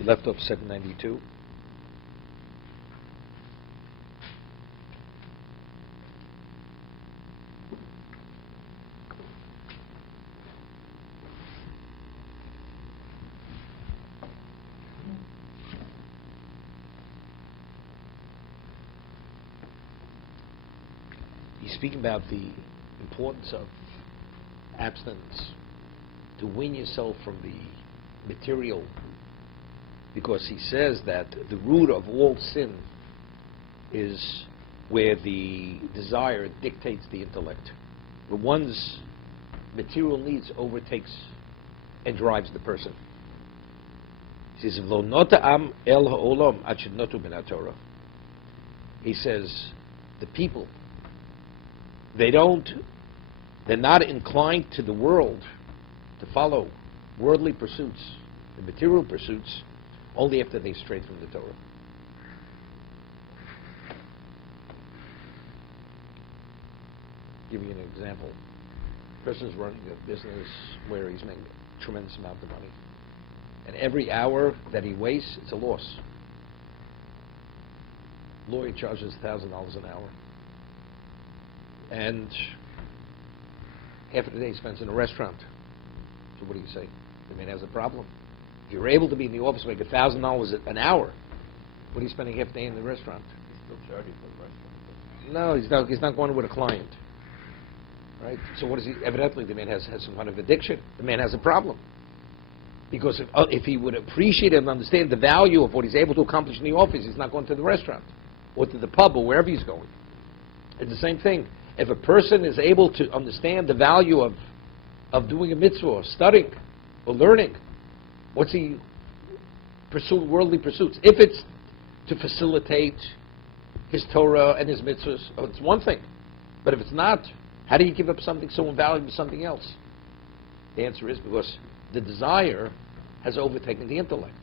We left off 792. He's speaking about the importance of abstinence to wean yourself from the material, because he says that the root of all sin is where the desire dictates the intellect, where one's material needs overtakes and drives the person. He says, "Lo nota am el ha'olam ad shenotu min haTorah." He says, the people, they're not inclined to the world, to follow worldly pursuits, the material pursuits, only after they strayed from the Torah. Give you an example. A person is running a business where he's making a tremendous amount of money, and every hour that he wastes, it's a loss. Lawyer charges $1,000 an hour, and half of the day he spends in a restaurant. So what do you say? The man has a problem. If you're able to be in the office, make $1,000 an hour, what are you spending half the day in the restaurant? He's still charging for the restaurant. No, he's not going with a client. Right? So what is he? Evidently the man has some kind of addiction. The man has a problem. Because if he would appreciate and understand the value of what he's able to accomplish in the office, he's not going to the restaurant or to the pub or wherever he's going. It's the same thing. If a person is able to understand the value of doing a mitzvah, or studying, or learning, what's he pursuing worldly pursuits? If it's to facilitate his Torah and his mitzvahs, it's one thing. But if it's not, how do you give up something so invaluable to something else? The answer is because the desire has overtaken the intellect.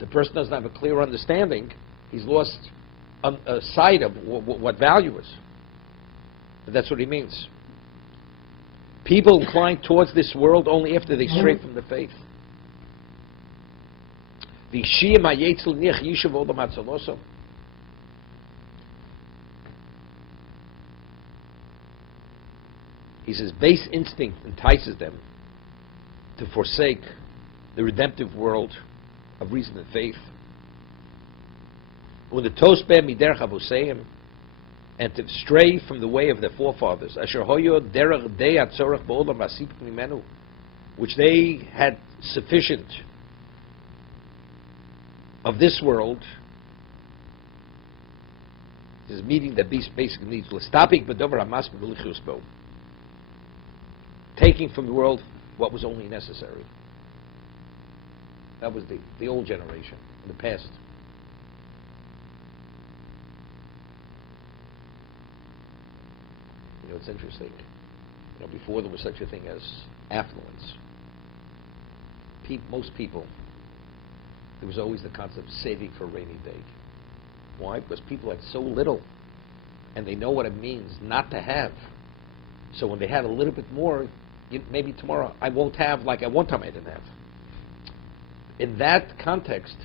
The person doesn't have a clear understanding. He's lost a sight of what value is. But that's what he means. People incline towards this world only after they stray from the faith. He says, base instinct entices them to forsake the redemptive world of reason and faith. When the tosbeh miderech avoseim, and to stray from the way of their forefathers, which they had sufficient of this world, is meeting the basic needs. Taking from the world what was only necessary. That was the old generation, the past. You know, it's interesting. You know, before there was such a thing as affluence, most people, there was always the concept of saving for a rainy day. Why? Because people had so little, and they know what it means not to have. So when they had a little bit more, maybe tomorrow I won't have like at one time I didn't have. In that context,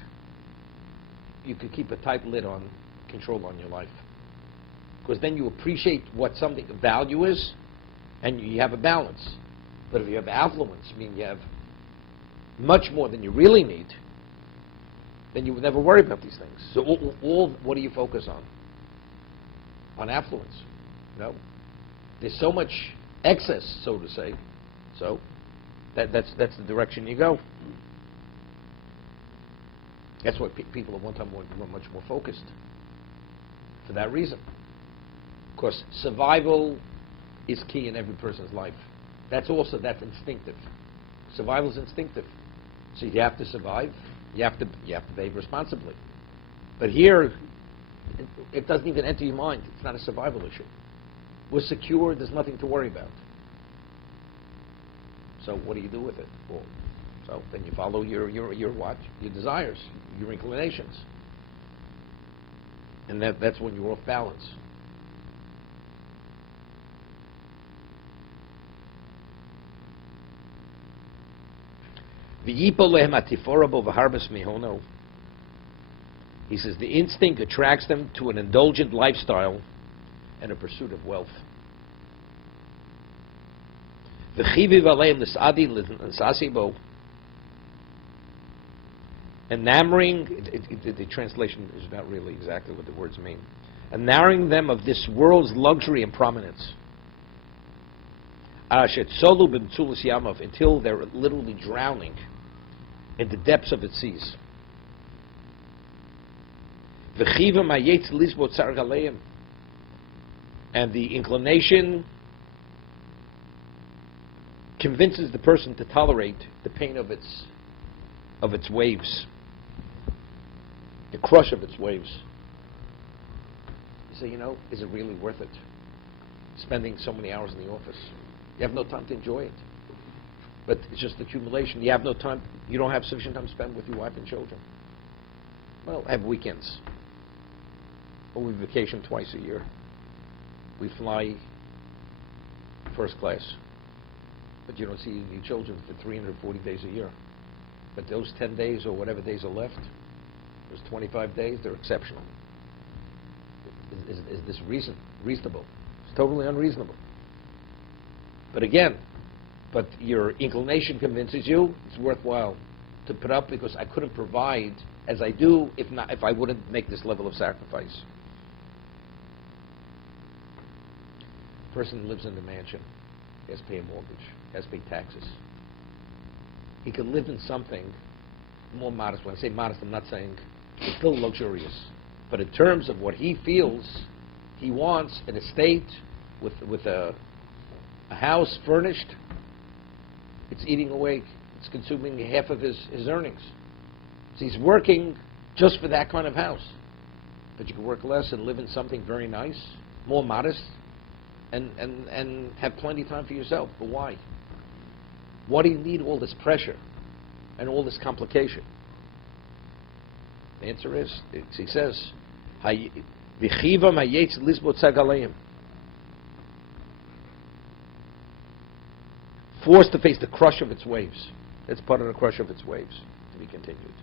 you could keep a tight lid on control on your life. Because then you appreciate what something of value is, and you have a balance. But if you have affluence, meaning you have much more than you really need, then you would never worry about these things. So what do you focus on? On affluence. No. There's so much excess, so to say. So that's the direction you go. That's why people at one time were much more focused. For that reason. Because survival is key in every person's life. That's instinctive. Survival is instinctive. So you have to survive. You have to behave responsibly. But here, it doesn't even enter your mind. It's not a survival issue. We're secure. There's nothing to worry about. So what do you do with it? Well, so then you follow your what? Your desires, your inclinations, and that's when you're off balance. He He says the instinct attracts them to an indulgent lifestyle and a pursuit of wealth. Enamoring, the translation is not really exactly what the words mean. Enamoring them of this world's luxury and prominence. Until they're literally drowning in the depths of its seas. And the inclination convinces the person to tolerate the pain of its waves, the crush of its waves. You say, is it really worth it? Spending so many hours in the office. You have no time to enjoy it. But it's just accumulation. You have no time. You don't have sufficient time to spend with your wife and children. Well, have weekends. Or we vacation twice a year. We fly first class. But you don't see your children for 340 days a year. But those 10 days or whatever days are left, those 25 days, they're exceptional. Is this reasonable? It's totally unreasonable. But again, your inclination convinces you it's worthwhile to put up because I couldn't provide as I do if I wouldn't make this level of sacrifice. A person lives in a mansion. He has to pay a mortgage. He has to pay taxes. He can live in something more modest. When I say modest, I'm not saying it's still luxurious. But in terms of what he feels he wants, an estate with a house furnished, it's eating away. It's consuming half of his earnings. So he's working just for that kind of house. But you can work less and live in something very nice, more modest, and have plenty of time for yourself. But why? Why do you need all this pressure and all this complication? The answer is, he says, forced to face the crush of its waves. That's part of the crush of its waves, to be continued.